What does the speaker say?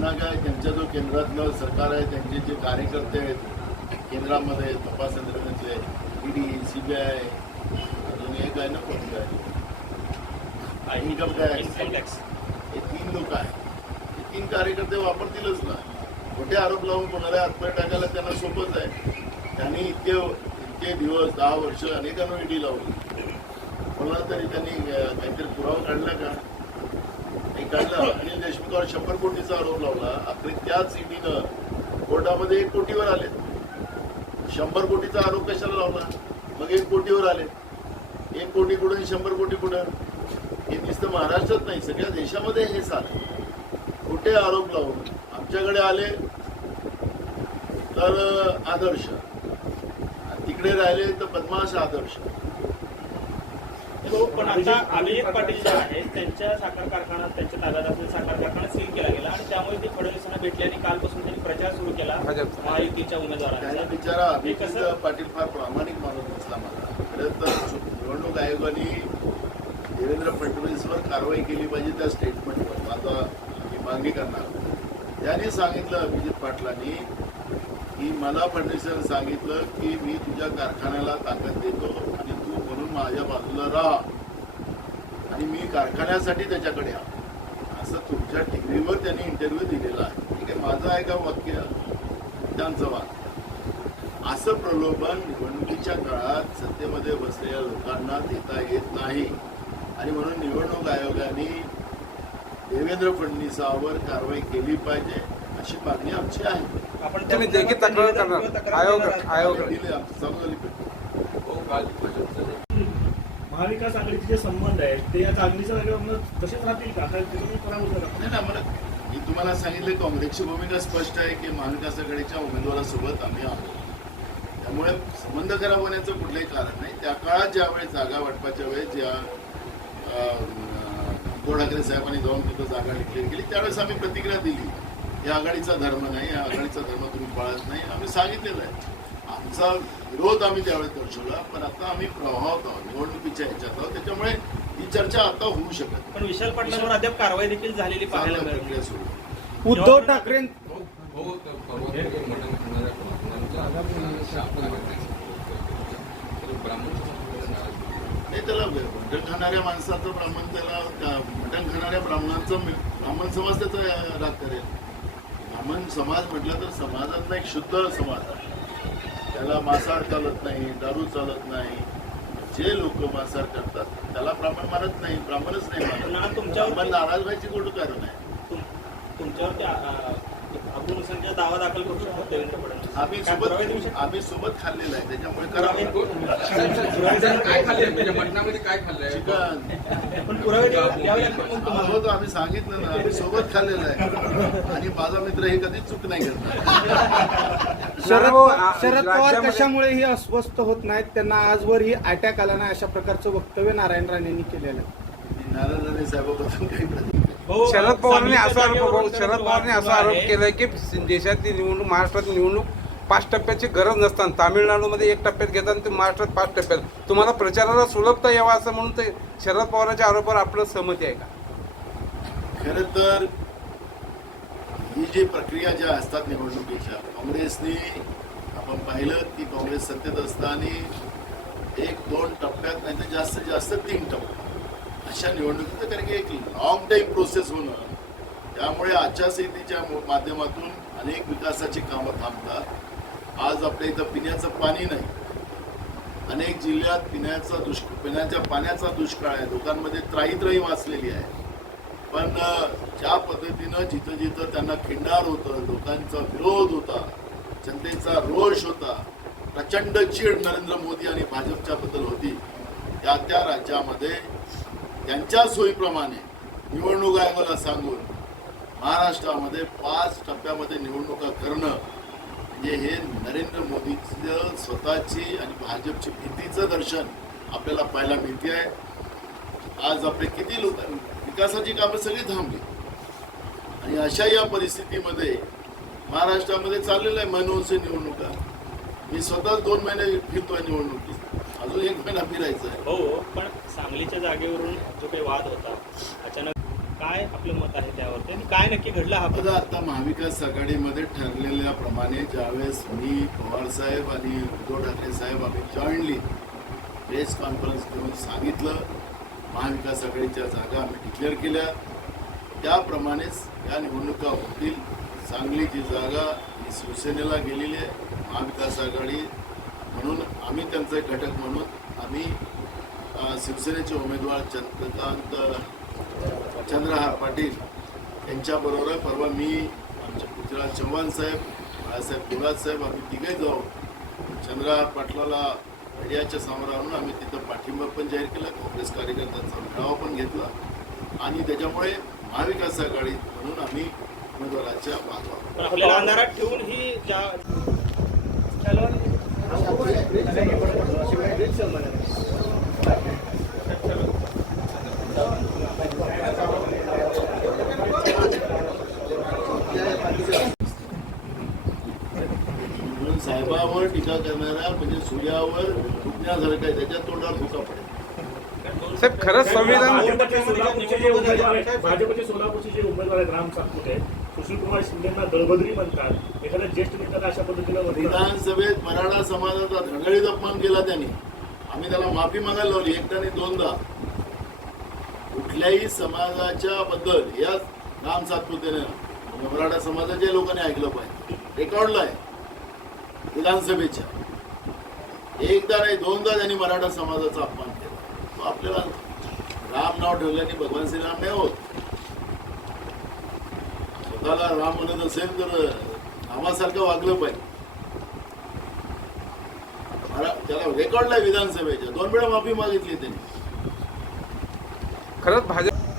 त्यांना काय त्यांच्या जो केंद्रातलं सरकार आहे त्यांचे जे कार्यकर्ते आहेत केंद्रामध्ये तपास यंत्रणेतले ईडी सीबीआय अजून एक आहे ना कोणतं आहे? इन्कम टॅक्स हे तीन लोक आहेत. हे तीन कार्यकर्ते वापरतीलच ना. खोटे आरोप लावून कोणाला आत्महत्या टाकायला त्यांना सोपंच आहे. त्यांनी इतके इतके दिवस दहा वर्ष अनेकांना ईडी लावली. कोणाला तरी त्यांनी काहीतरी पुरावा काढला का? नाही अनिल देशमुखावर शंभर कोटीचा आरोप लावला. अखेर त्याच ईडीनं कोर्टामध्ये एक कोटीवर आले. शंभर कोटीचा आरोप कशाला लावला? मग एक कोटीवर आले. एक कोटी कुठून शंभर कोटी कुठं? हे नुसतं महाराष्ट्रात नाही सगळ्या देशामध्ये हे चालू कुठे आरोप लावून आमच्याकडे आले तर आदर्श. तिकडे राहिले तर बदमाश आदर्श. हो पण आता अभिजित पाटील जे आहेत त्यांच्या साखर कारखाना त्यांच्या ताब्यात असलेला साखर कारखाना सील केला गेला आणि त्यामुळे ते फडणवीसांना भेटले आणि कालपासून त्यांनी प्रचार सुरू केला. महायुतीच्या उमेदवारांचा. बिचारा हे अभिजित कसं? पाटील फार प्रामाणिक माणूस दिसला मला. खरं तर निवडणूक आयोगाने देवेंद्र फडणवीसवर कारवाई केली पाहिजे त्या स्टेटमेंटवर माझा मी मागणी करणार. त्याने सांगितलं अभिजित पाटलांनी की मला फडणवीसांनी सांगितलं की मी तुझ्या कारखान्याला ताकद देतो आणि तू माझ्या बाजूला राहा. आणि मी कारखान्यासाठी त्याच्याकडे आलो असं तुमच्या टिकरीवर त्यांनी इंटरव्ह्यू दिलेला आहे. ठीक आहे? माझं आहे का वाक्य? त्यांचं वाक्य. असं प्रलोभन निवडणुकीच्या काळात सत्तेमध्ये बसलेल्या लोकांना देता येत नाही. आणि म्हणून निवडणूक आयोगाने देवेंद्र फडणवीसावर कारवाई केली पाहिजे अशी मागणी आमची आहे. आपण तुम्ही देखील तक्रार करणार. आयोग आयोग दिली आमची चालू झाली महाविकास आघाडीचे जे संबंध आहेत ते या चांगलीच्या जागेवर तसेच राहतील का? काय त्याच्यामध्ये फरक होतं नाही ना मला मी तुम्हाला सांगितलं काँग्रेसची भूमिका स्पष्ट आहे की महाविकास आघाडीच्या उमेदवारासोबत आम्ही आहोत. त्यामुळे संबंध खराब होण्याचं कुठलंही कारण नाही. त्या काळात ज्यावेळेस जागा वाटपाच्या वेळेस ज्या उद्धव ठाकरे साहेबांनी जाऊन तिथं जागा डिक्लेअर केली त्यावेळेस आम्ही प्रतिक्रिया दिली. या आघाडीचा धर्म नाही या आघाडीचा धर्म तुम्ही पाळत नाही आम्ही सांगितलेलं आहे. आमचा विरोध आम्ही त्यावेळेस दर्शवला पण आता आम्ही प्रभावात आहोत निवडणुकीच्या ह्याच्यात आहोत त्याच्यामुळे ही चर्चा आता होऊ शकत. पण विशाल पाटलांवर अद्याप कारवाई देखील झालेली पाहायला चांगल्या प्रक्रिया सुरू आहे. उद्धव ठाकरे नाही त्याला मटण खाणाऱ्या माणसाचं ब्राह्मण त्याला त्या मटण खाणाऱ्या ब्राह्मणांचं मि- ब्राह्मण समाज त्याचा राग करेल ब्राह्मण समाज म्हटलं तर समाजातला एक शुद्ध समाज आहे त्याला मांसाहार चालत नाही दारू चालत नाही. जे लोक मांसाहार करतात त्याला ब्राह्मण मानत नाही ब्राह्मणच नाही मानत. तुमच्यावर- नाराज व्हायची कुठं कारण आहे? तुम- आम्ही सोबत शकतो? आम्ही सोबत खाल्लेलं आहे त्याच्यामुळे करावं म्हणजे हो तो आम्ही सांगितलं ना आम्ही सोबत खाल्लेलं आहे. आणि माझा मित्र हे कधीच चूक नाही करणार. शरद पवार कशामुळे ही अस्वस्थ होत नाहीत त्यांना आजवर ही अटॅक आला नाही अशा प्रकारचं वक्तव्य नारायण राणेंनी केलेलं आहे. नारायण राणे साहेबाबद्दल काही प्रतिक्रिया शरद पवारांनी असा आरोप शरद पवारांनी असा आरोप. केलाय की देशातली निवडणूक महाराष्ट्रात निवडणूक पाच टप्प्याची गरज नसताना तामिळनाडूमध्ये एक टप्प्यात घेतात आणि ते महाराष्ट्रात पाच टप्प्यात. तुम्हाला प्रचाराला सुलभता यावा असं म्हणून ते शरद पवारांच्या आरोपावर आपलं सहमती आहे का? खरं तर ही जी प्रक्रिया ज्या असतात निवडणुकीच्या काँग्रेसने आपण पाहिलं की काँग्रेस सत्तेत असताना एक दोन टप्प्यात नाही तर जास्तीत जास्त तीन टप्पे. अशा निवडणुकीचं कारण की एक लॉंग टाईम प्रोसेस होणं त्यामुळे आचारसंहितेच्या माध्यमातून अनेक विकासाची कामं थांबतात. आज आपल्या इथं पिण्याचं पाणी नाही. अनेक जिल्ह्यात पिण्याचा दुष्काळ पिण्याच्या पाण्याचा दुष्काळ आहे. लोकांमध्ये त्राईत्राई वाचलेली आहे. पण ज्या पद्धतीनं जिथं जिथं त्यांना खिंडार होतं लोकांचा विरोध होता जनतेचा रोष होता प्रचंड चीड नरेंद्र मोदी आणि भाजपच्या बद्दल होती त्या त्या राज्यामध्ये त्यांच्या सोयीप्रमाणे निवडणूक आयोगाला सांगून महाराष्ट्रामध्ये पाच टप्प्यामध्ये निवडणुका करणं म्हणजे हे नरेंद्र मोदीचं स्वतःची आणि भाजपची भीतीचं दर्शन आपल्याला पाहायला मिळते आहे. आज आपले किती लोक विकासाची कामं सगळी थांबली. आणि अशा या परिस्थितीमध्ये महाराष्ट्रामध्ये चाललेलं आहे मनोहनचे निवडणुका. मी स्वतः दोन महिने फिरतोय निवडणुकीत. अजून एक महिना फिरायचा आहे. हो पण सांगलीच्या जागेवरून जो काही वाद होता अचानक काय आपलं मत आहे त्यावरती? आणि काय नक्की घडलं हा बघा आता महाविकास आघाडीमध्ये ठरलेल्याप्रमाणे ज्यावेळेस मी पवार साहेब आणि उद्धव ठाकरे साहेब आम्ही जॉईंटली प्रेस कॉन्फरन्स घेऊन सांगितलं महाविकास आघाडीच्या जागा आम्ही डिक्लेअर केल्या. त्याप्रमाणेच या निवडणुका होतील. सांगलीची जागा ही शिवसेनेला गेलेली आहे महाविकास आघाडी म्हणून आम्ही त्यांचा एक घटक म्हणून आम्ही शिवसेनेचे उमेदवार चंद्रकांत चंद्रहार पाटील यांच्याबरोबर परवा मी आमचे पृथ्वीराज चव्हाण साहेब बाळासाहेब थोरात साहेब आम्ही तिघे जाऊ चंद्रहार पाटलाला मीडियाच्या समोर आणून आम्ही तिथं पाठिंबा पण जाहीर केला काँग्रेस कार्यकर्त्यांचा मेळावा पण घेतला आणि त्याच्यामुळे महाविकास आघाडी म्हणून आम्ही उमेदवाराच्या बाजू ठेवून ही ज्या म्हणून साहेबावर टीका करणारा म्हणजे सूर्यावर फुटण्यासारखं आहे त्याच्या तोंडावर धोका पडेल. साहेब खरंच संविधान भाजपचे सोलापूरचे जे उमेदवार आहेत. भाजपचे सोलापूरचे जे उमेदवार आहेत राम सातपुते सुशील कुमार शिंदेना दळबद्री म्हणतात. एखाद्या ज्येष्ठ नेत्याला अशा पद्धतीनं म्हणतात विधानसभेत मराठा समाजाचा धडधडीत अपमान केला त्यांनी. आम्ही त्याला माफी मागायला लावली एकदा आणि दोनदा. कुठल्याही समाजाच्या बद्दल या राम सातपुतेनं मराठा समाजाच्या लोकांनी ऐकलं पाहिजे. रेकॉर्डला आहे. विधानसभेच्या. एकदा नाही दोनदा त्यांनी मराठा समाजाचा अपमान केला. तो आपल्याला राम नाव ठेवल्याने भगवान श्रीराम नाही होत. स्वतःला राम म्हणत असेल तर रामासारखं वागलं पाहिजे. त्याला रेकॉर्डला विधानसभेच्या. दोन वेळा माफी मागितली त्यांनी. खरंच भाजप